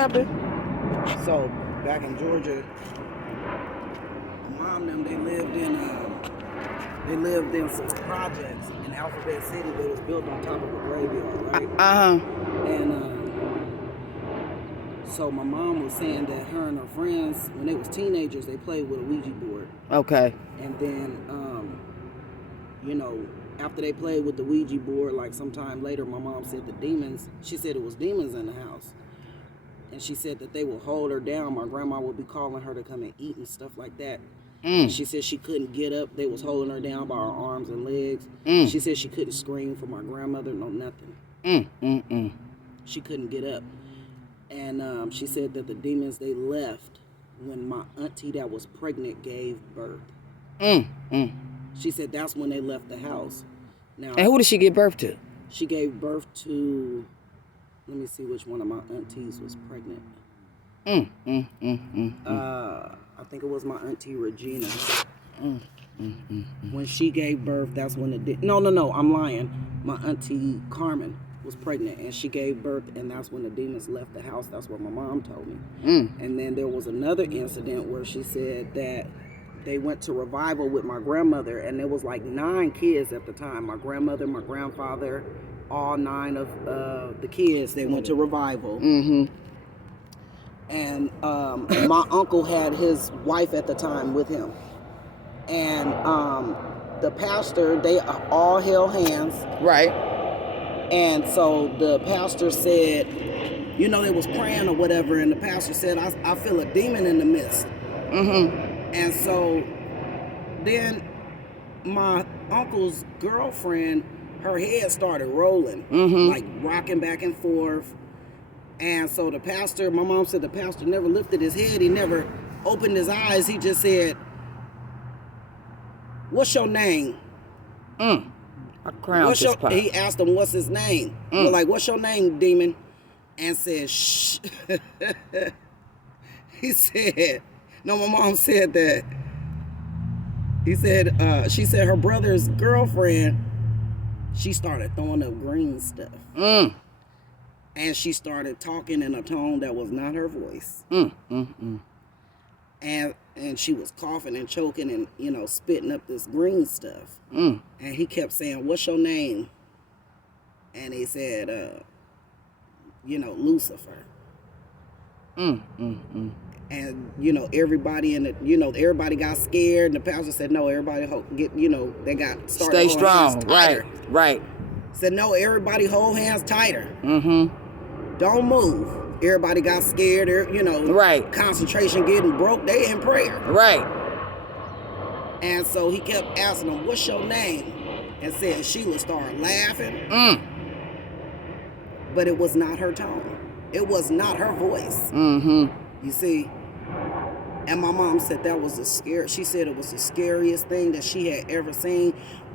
happened? So back in Georgia, mom and them they lived in some projects in Alphabet City that was built on top of a graveyard, right? And so my mom was saying that her and her friends, when they was teenagers, they played with a Ouija board. Okay. And then, you know, after they played with the Ouija board, like sometime later, my mom said she said it was demons in the house. And she said that they would hold her down. My grandma would be calling her to come and eat and stuff like that. She said she couldn't get up. They was holding her down by her arms and legs. She said she couldn't scream for my grandmother, no nothing. She couldn't get up. And she said that the demons, they left when my auntie that was pregnant gave birth. She said that's when they left the house. Now, and who did she give birth to? She gave birth to, let me see which one of my aunties was pregnant. I think it was my auntie Regina. When she gave birth, that's when no, I'm lying. My auntie Carmen was pregnant, and she gave birth, and that's when the demons left the house. That's what my mom told me. And then there was another incident where she said that they went to revival with my grandmother, and there was like 9 kids at the time. My grandmother, my grandfather, all 9 of the kids, they went to revival. And my uncle had his wife at the time with him. And the pastor, they all held hands. Right. And so the pastor said, you know, they was praying or whatever, and the pastor said, I feel a demon in the midst. And so then my uncle's girlfriend, her head started rolling, like rocking back and forth. And so the pastor, my mom said the pastor never lifted his head. He never opened his eyes. He just said, what's your name? He asked him, what's his name? We're like, what's your name, demon? And said, shh. He said, no, my mom said that. He said, she said her brother's girlfriend, she started throwing up green stuff. And she started talking in a tone that was not her voice. And she was coughing and choking and, you know, spitting up this green stuff. And he kept saying, what's your name? And he said, you know, Lucifer. And, you know, everybody everybody got scared. And the pastor said, no, everybody they got started. Stay strong. Right. Said, no, everybody hold hands tighter. Don't move. Everybody got scared. Right. Concentration getting broke. They in prayer. Right. And so he kept asking them, what's your name? And said Sheila started laughing. But it was not her tone. It was not her voice. You see? And my mom said she said it was the scariest thing that she had ever seen.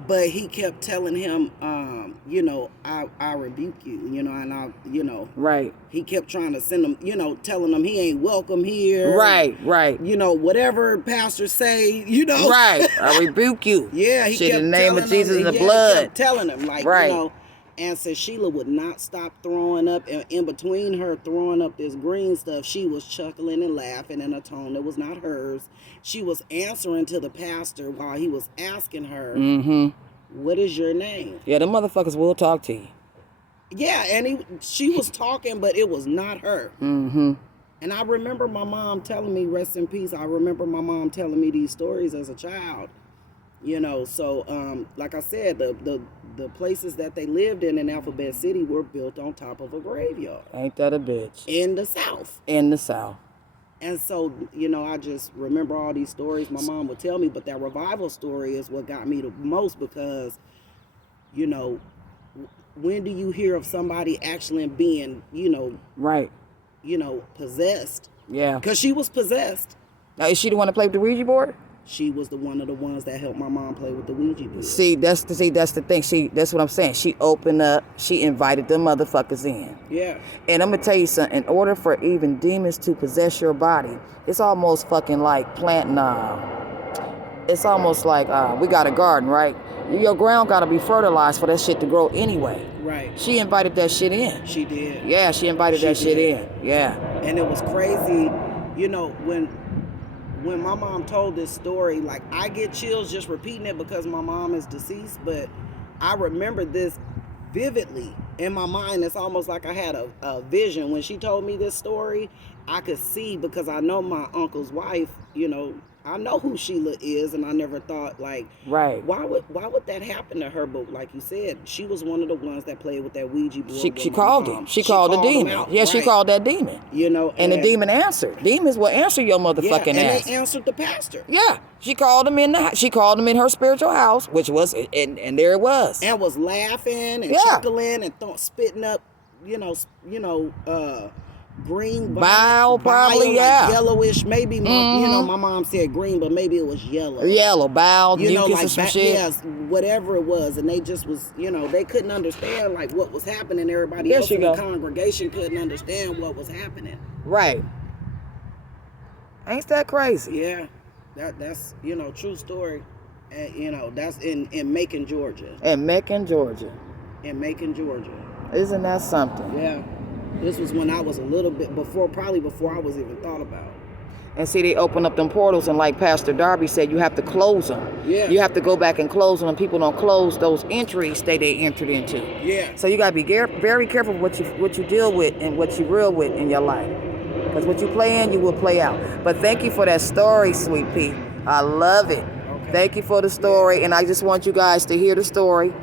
But he kept telling him, I rebuke you, and Right. He kept trying to send him, telling him he ain't welcome here. Right. Whatever pastors say, Right. I rebuke you. Yeah, he kept in the name of Jesus and the He blood. kept telling him, right. And said Sheila would not stop throwing up. And in between her throwing up this green stuff, she was chuckling and laughing in a tone that was not hers. She was answering to the pastor while he was asking her, what is your name? Yeah, the motherfuckers will talk to you. Yeah, and she was talking, but it was not her. And I remember my mom telling me, rest in peace, I remember my mom telling me these stories as a child. So like I said, the places that they lived in Alphabet City were built on top of a graveyard. Ain't that a bitch? In the South. And so, I just remember all these stories my mom would tell me, but that revival story is what got me the most because, when do you hear of somebody actually being, right, possessed? Yeah. Because she was possessed. Now, is she the one that played with the Ouija board? She was one of the ones that helped my mom play with the Ouija board. That's the thing. That's what I'm saying. She opened up. She invited them motherfuckers in. Yeah. And I'm gonna tell you something. In order for even demons to possess your body, it's almost fucking like planting. It's almost like we got a garden, right? Your ground got to be fertilized for that shit to grow anyway. Right. She invited that shit in. She did. Yeah, she invited that shit in. Yeah. And it was crazy, you know, when my mom told this story, like, I get chills just repeating it because my mom is deceased, but I remember this vividly in my mind. It's almost like I had a vision. When she told me this story, I could see, because I know my uncle's wife, you know, I know who Sheila is, and I never thought, like, Right. why would that happen to her? But like you said, she was one of the ones that played with that Ouija board. She called him. She called the demon. Out, yeah, right. She called that demon. You know, and the demon answered. Demons will answer your motherfucking and ass. they answered the pastor. Yeah, she called him in she called him in her spiritual house, which was and there it was. And was laughing and chuckling and spitting up, green bile, probably, like yeah, yellowish. Maybe my mom said green, but maybe it was yellow. Yellow bile, mucus like or some shit. Yes, whatever it was, and they just was, they couldn't understand like what was happening. Everybody else in the congregation couldn't understand what was happening. Right. Ain't that crazy? Yeah, that's true story, and that's in Macon, Georgia. In Macon, Georgia. In Macon, Georgia. Isn't that something? Yeah. This was when I was a little bit probably before I was even thought about. And see, they open up them portals, and like Pastor Darby said, you have to close them. Yeah. You have to go back and close them, and people don't close those entries they entered into. Yeah. So you got to be very careful what you deal with and what you real with in your life. Because what you play in, you will play out. But thank you for that story, Sweet Pea. I love it. Okay. Thank you for the story, and I just want you guys to hear the story.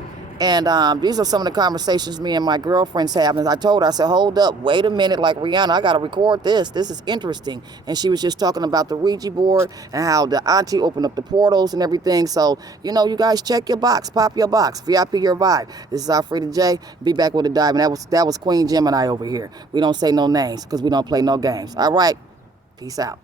And these are some of the conversations me and my girlfriends have. And I told her, I said, hold up, wait a minute, like, Rihanna, I got to record this. This is interesting. And she was just talking about the Ouija board and how the auntie opened up the portals and everything. So, you guys check your box, pop your box, VIP your vibe. This is Alfreda J. Be back with a dive. And that was Queen Gemini over here. We don't say no names because we don't play no games. All right, peace out.